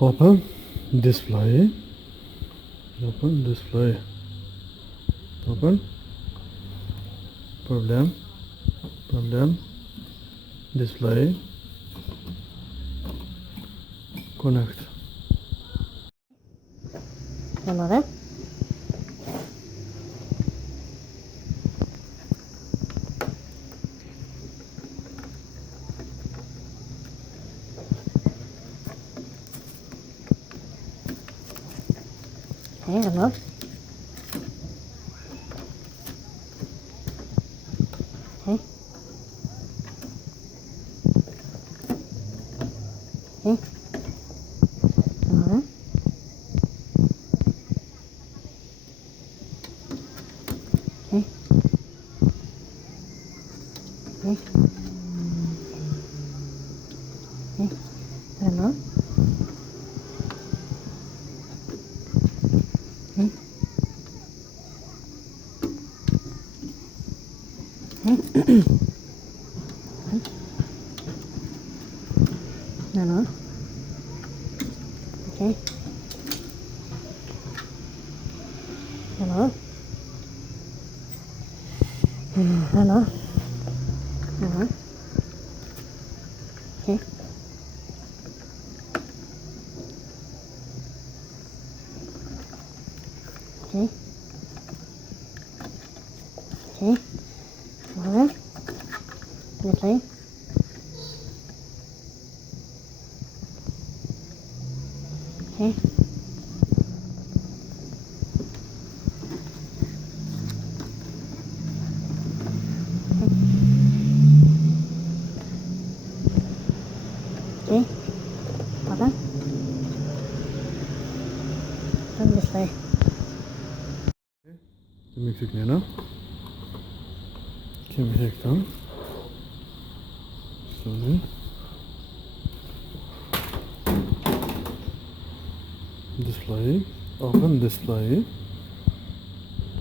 Open display. Open display. Open. Problem. Display. Connect. Another. Okay, hello. Okay. Okay. Another. Okay. Okay. Okay. Hello. Okay. Okay. Hello. Okay. Hello. Hello. Hello. Okay. Okay. Okay. Hello. Okay. Okay. Okay. Open. Open display. Kimi kliknijna. Kimi hektan. Slowly. Display. Open display.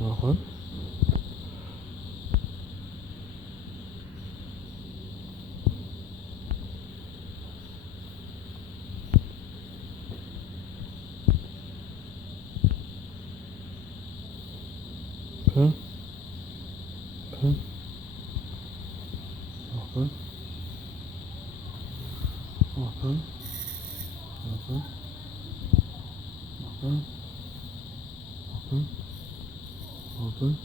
Open. Okay. Okay. Open. Open. Open. Open. Open. Open.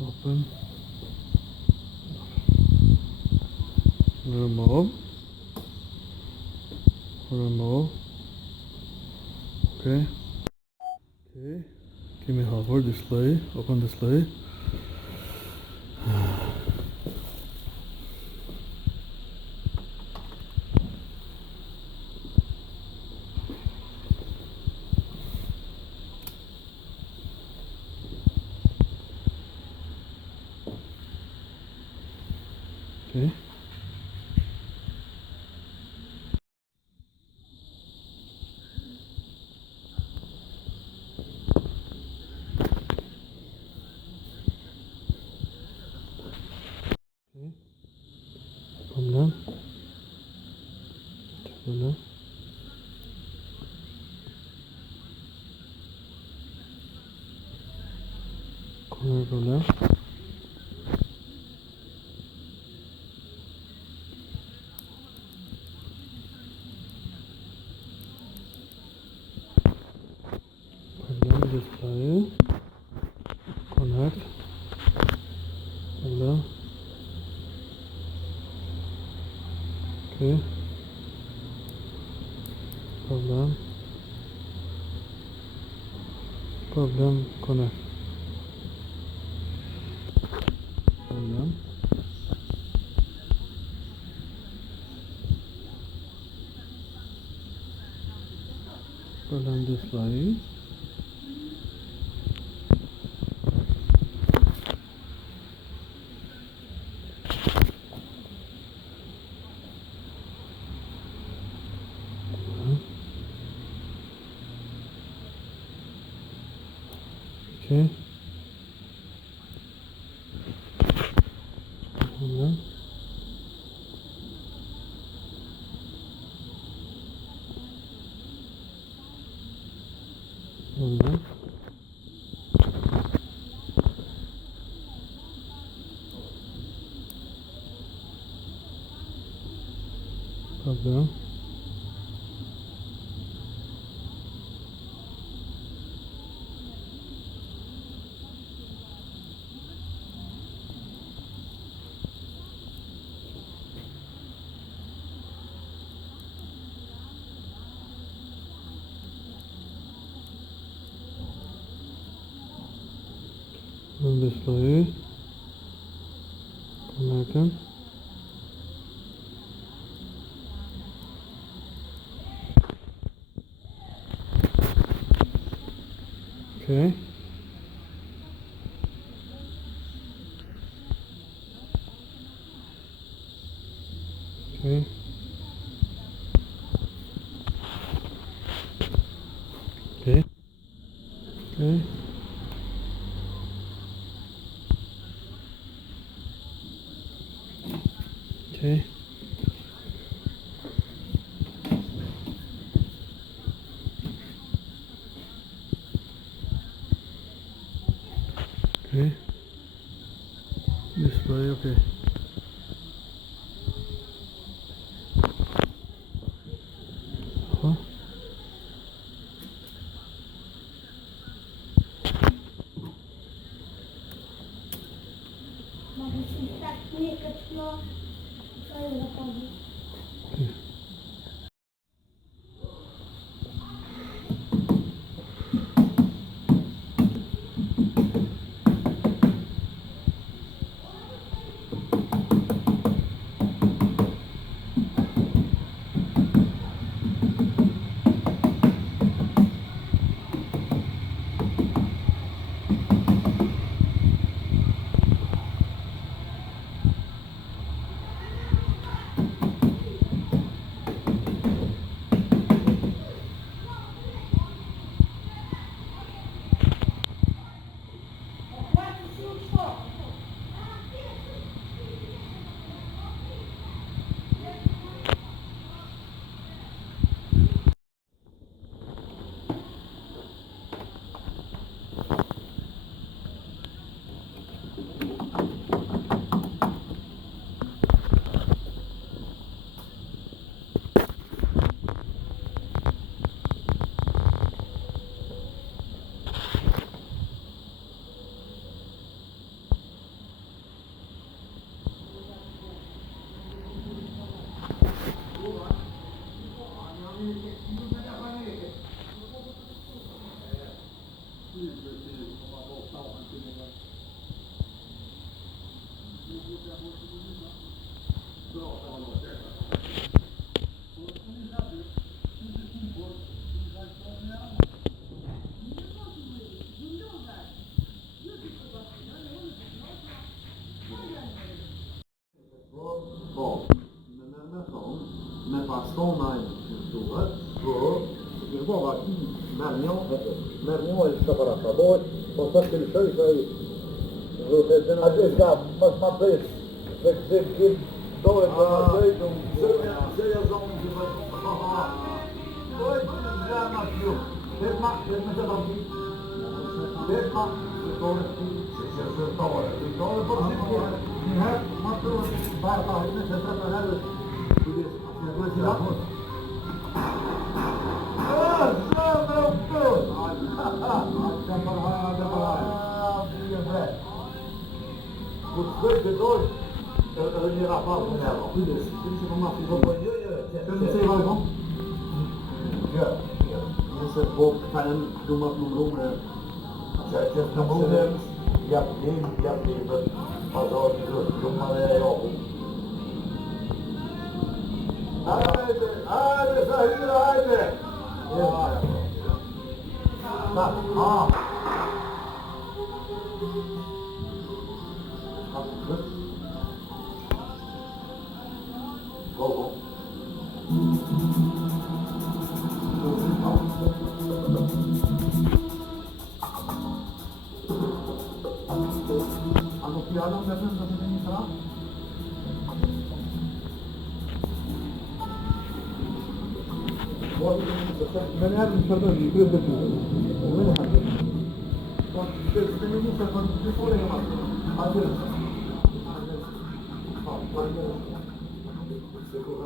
Open. Remove. Remove. Okay. Okay. Give me hover display. Open display. Okay. Okay. Come down. Come down. Corner go down. Come down display. Connect. Come down. Okej. Problem. Problem connect. Problem. Problem display. Okay. Problem. Problem. Problem. Display. Connected. Okay. Okay. Okay. Okay. Okay. Okay. Display, okay. Huh? Bak, med pastorna stora, två, det skulle vara مرمي الشفرة وصلت الشيء في هترجع ما فيش تكسب كل دور زيت زي الزوم في طيب لا ما فيه تسمع تسمع تسمع دور دور دور نهاية مصر بعد طاهرين سترة هذا Good, good, good. Ele ia lá para o panela. Por isso que não mais ficou banho. Eu não sei, vai bom? Ja. Dus het boven van een doe maar bloemen. Zij zegt naar bloemen. Ja, die, maar zo is het doe maar op. Haydi, sahile haydi. Bak, ha. Go. Hanno piano da senza sinistra? Ben her dışarıda yıkıyor da öyle hadi. Bak sesini bu sefer bir oraya bak. Hadi. Bak, hadi. Sekor